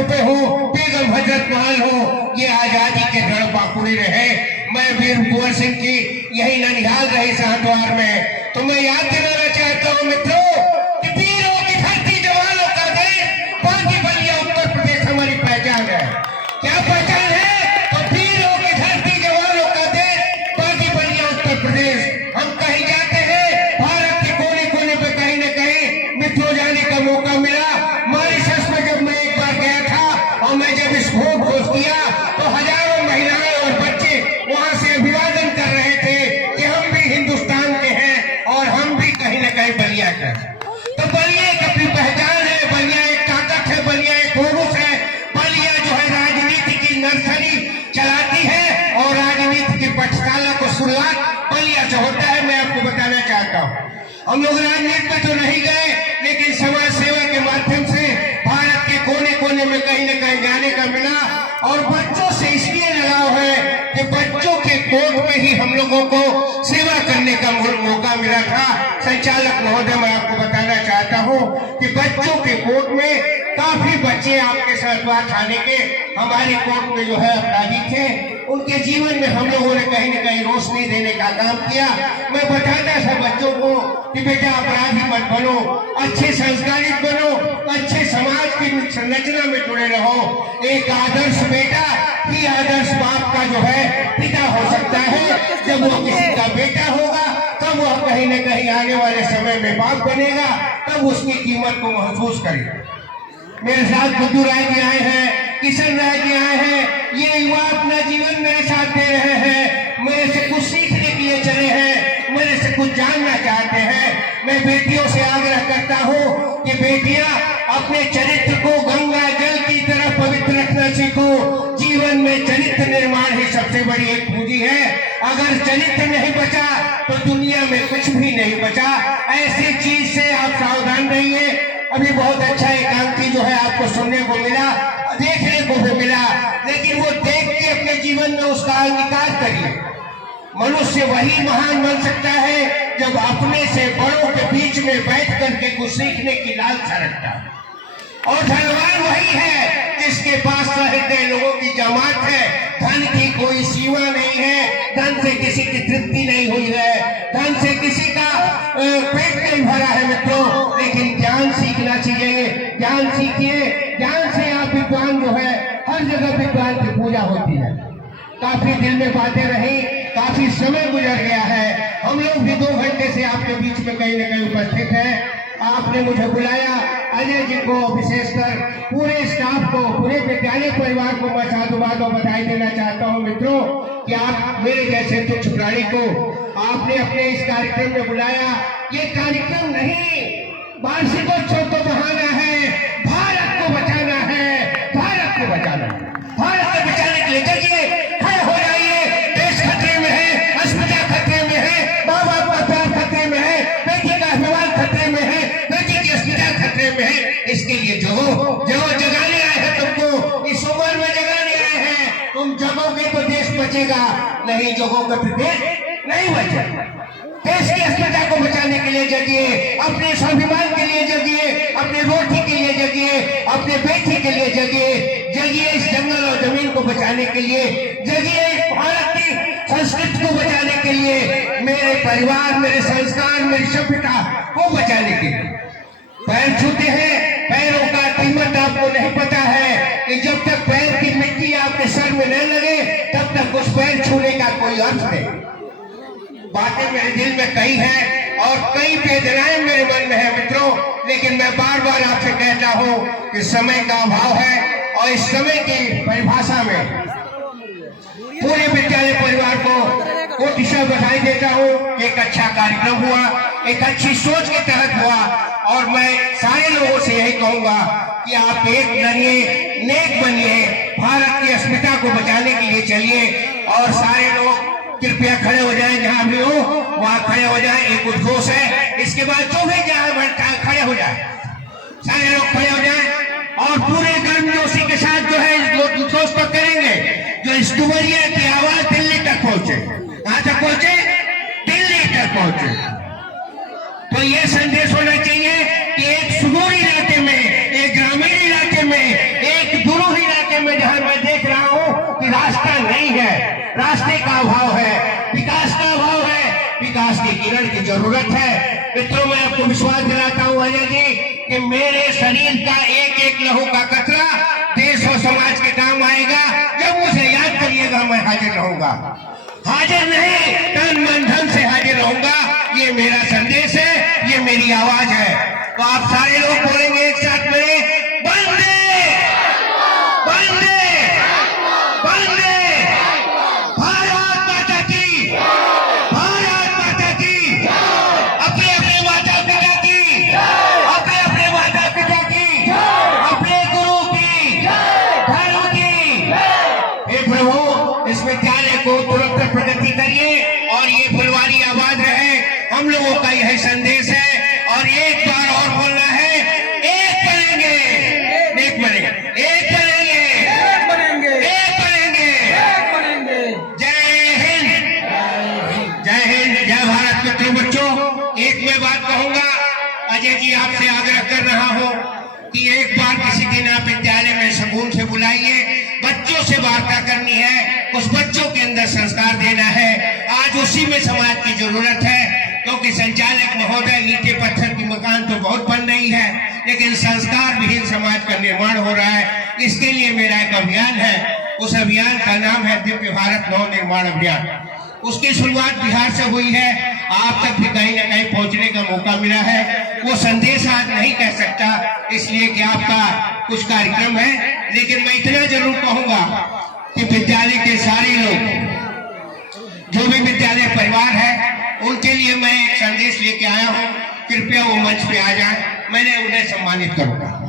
तोपे हो, बेगम हजरत महल हो, ये आजादी के रण बांकुड़ी रहे। मैं वीर कुंवर सिंह की यही ननिहाल रही हरिद्वार में। तो मैं याद दिलाना चाहता हूँ मित्रों कि वीरों की धरती, जवानों का देश, बागी बलिया उत्तर प्रदेश हमारी पहचान है। क्या पहचान है? तो वीरों की धरती, जवानों का देश, बागी बलिया उत्तर प्रदेश। हम कहीं जाते हैं, भारत के कोने कोने पे कहीं न कहीं मित्रों जाने का मौका मिला। मॉरिशस में जब मैं एक बार गया था और मैं जब इस घोष किया तो हजारों महिलाएं और बच्चे वहां से अभिवादन कर रहे थे कि हम भी हिंदुस्तान के हैं और हम भी कहीं न कहीं बलिया के। तो बलिया एक अपनी पहचान है, बलिया एक ताकत है, बलिया एक पुरुष है। बलिया जो है राजनीति की नर्सरी चलाती है और राजनीति की पाठशाला को शुरुआत बलिया से होता है। मैं आपको बताना चाहता हूँ, हम लोग राजनीति में तो नहीं गए, लेकिन समाज सेवा के माध्यम से भारत के कोने कोने में कहीं न कहीं जाने का मिला। और बच्चों से इसलिए लगाव है कि बच्चों के कोर्ट में ही हम लोगों को सेवा करने का मौका मिला था। संचालक महोदय, मैं आपको बताना चाहता हूँ कि बच्चों के कोर्ट में काफी बच्चे आपके साथ बात आने के हमारे कोर्ट में जो है अपराधी थे, उनके जीवन में हम लोगों ने कहीं न कहीं रोशनी देने का काम किया। मैं बताता था बच्चों को कि बेटा अपराधी मत बनो, अच्छे संस्कारित बनो, अच्छे समाज की संरचना में जुड़े रहो। एक आदर्श बेटा ही आदर्श बाप का जो है पिता हो सकता है। जब वो किसी का बेटा होगा तब वह कहीं न कहीं आने वाले समय में बाप बनेगा, तब उसकी कीमत को महसूस करेगा। मेरे साथ बुद्धू राय जी आए हैं, किशन राय जी आए हैं, ये युवा अपना जीवन मेरे साथ दे रहे हैं, मेरे से कुछ सीखने के लिए चले हैं, मेरे से कुछ जानना चाहते हैं। मैं बेटियों से आग्रह करता हूँ कि बेटियां अपने चरित्र को गंगा जल की तरह पवित्र रखना सीखो। जीवन में चरित्र निर्माण ही सबसे बड़ी एक पूंजी है। अगर चरित्र नहीं बचा तो दुनिया में कुछ भी नहीं बचा। ऐसी चीज से आप सावधान रहिए। अभी बहुत अच्छा एकांकी जो है आपको सुनने को मिला, देखने को भी मिला, लेकिन वो देख के अपने जीवन में उसका अंगीकार करिए। मनुष्य वही महान बन सकता है जब अपने से बड़ों के बीच में बैठ करके कुछ सीखने की लालसा रखता है। और धनवान वही है जिसके पास हृदय लोगों की जमात है। धन की कोई सीमा नहीं है, धन से किसी की तृप्ति नहीं हुई है, धन से किसी का पेट नहीं भरा है मित्रों, लेकिन ज्ञान सीखना चाहिए। ज्ञान सीखिए, ज्ञान से आप विद्वान जो है, हर जगह विद्वान की पूजा होती है। काफी दिल में बातें रही, काफी समय गुजर गया है, हम लोग भी 2 घंटे से आपके बीच में कहीं न कहीं उपस्थित हैं। आपने मुझे बुलाया, अजय जी को, विशेषकर पूरे स्टाफ को, पूरे विद्यालय परिवार को मैं साधुवाद और बधाई देना चाहता हूं मित्रों कि आप मेरे जैसे तुच्छ प्राणी को आपने अपने इस कार्यक्रम में बुलाया। ये कार्यक्रम नहीं, वार्षिकोत्सव तो बहाना है, भारत को बचाना है, भारत को बचाना है। भारत को बचाने के लिए जगिए, खड़े हो जाइए। देश खतरे में है, अस्मिता खतरे में है, माँ बाप का प्यार खतरे में है, बेटी का अभिमान खतरे में है, बेटी की अस्मिता खतरे में है। इसके लिए जगाने आए हैं तुमको, इस उम्र में जगाने आए हैं। तुम जगोगे तो देश बचेगा, नहीं जगोगे तो देश नहीं बचेगा। देश की अस्मिता को बचाने के लिए जगिए, अपने स्वाभिमान के लिए जगिए, अपने रोटी के लिए जगिए, अपने बेटी के लिए जगिए, जगिए इस जंगल और जमीन को बचाने के लिए, जगिए इस भारत की संस्कृति को बचाने के लिए, मेरे परिवार, मेरे संस्कार, मेरी सभ्यता को बचाने के लिए। पैर छूते हैं, पैरों का कीमत आपको नहीं पता है कि जब तक पैर की मिट्टी आपके सर में न लगे तब तक उस पैर छूने का कोई अर्थ नहीं। बातें मेरे दिल में कई हैं और कई वेदनाएं मेरे मन में है मित्रों, लेकिन मैं बार बार आपसे कहता हूं कि समय का अभाव है। और इस समय की परिभाषा में पूरे विद्यालय परिवार को कोटिशा बधाई देता हूं। एक अच्छा कार्यक्रम हुआ, एक अच्छी सोच के तहत हुआ, और मैं सारे लोगों से यही कहूंगा कि आप एक बनिए, नेक बनिए, भारत की अस्मिता को बचाने के लिए चलिए। और सारे लोग कृपया खड़े हो जाएं, जहां भी हो वहां खड़े हो जाएं। एक उद्घोष है, इसके बाद जो भी जहां बनता है खड़े हो जाए, सारे लोग खड़े हो जाएं और पूरे गर्मजोशी के साथ जो है इस उद्घोष को करेंगे, जो इस डुमरिया की आवाज दिल्ली तक पहुंचे। कहां तक पहुंचे? दिल्ली तक पहुंचे। तो ये संदेश होना चाहिए कि एक सुदूर इलाके में, एक ग्रामीण इलाके में, एक जरूरत है। मित्रों, मैं आपको विश्वास दिलाता हूँ अजय जी कि मेरे शरीर का एक एक लहू का कतरा देश और समाज के काम आएगा। जब मुझे याद करिएगा मैं हाजिर रहूंगा, हाजिर नहीं तन मन धन से हाजिर रहूंगा। ये मेरा संदेश है, ये मेरी आवाज है। तो आप सारे लोग बोलेंगे एक साथ मेरे, वंदे वंदे वंदे भारत माता की, भारत माता की, अपने अपने माता पिता की, अपने अपने माता पिता की, अपने गुरु की, धर्म की। हे प्रभु, इस विद्यालय को तुरंत प्रगति करिए और ये फुलवारी आबाद रहे। हम लोगों का यह संदेश है। और एक बार और बोलना है, एक बनेंगे, एक बनेंगे, एक बनेंगे, एक बनेंगे, एक बनेंगे, एक बनेंगे। जय हिंद, जय हिंद, जय भारत। मित्रों, बच्चों, एक मैं बात कहूंगा, अजय जी आपसे आग्रह कर रहा हूं कि एक बार किसी दिन आप विद्यालय में सुकून से बुलाइए। बच्चों से वार्ता करनी है, उस बच्चों के अंदर संस्कार देना है। आज उसी में समाज की जरूरत है, क्योंकि संचालक महोदय, ईंटे पत्थर की मकान तो बहुत बन रही है, लेकिन संस्कार विहीन समाज का निर्माण हो रहा है। इसके लिए मेरा एक अभियान है। उस अभियान का नाम है दिव्य भारत नव निर्माण अभियान। उसकी शुरुआत बिहार से हुई है। आप तक भी कहीं ना कहीं पहुंचने का मौका मिला है। वो संदेश आज नहीं कह सकता, इसलिए कि आपका कुछ कार्यक्रम है, लेकिन मैं इतना जरूर कहूंगा कि विद्यालय के सारे लोग, जो भी विद्यालय परिवार है, उनके लिए मैं एक संदेश लेके आया हूं। कृपया वो मंच पे आ जाए, मैंने उन्हें सम्मानित करूंगा।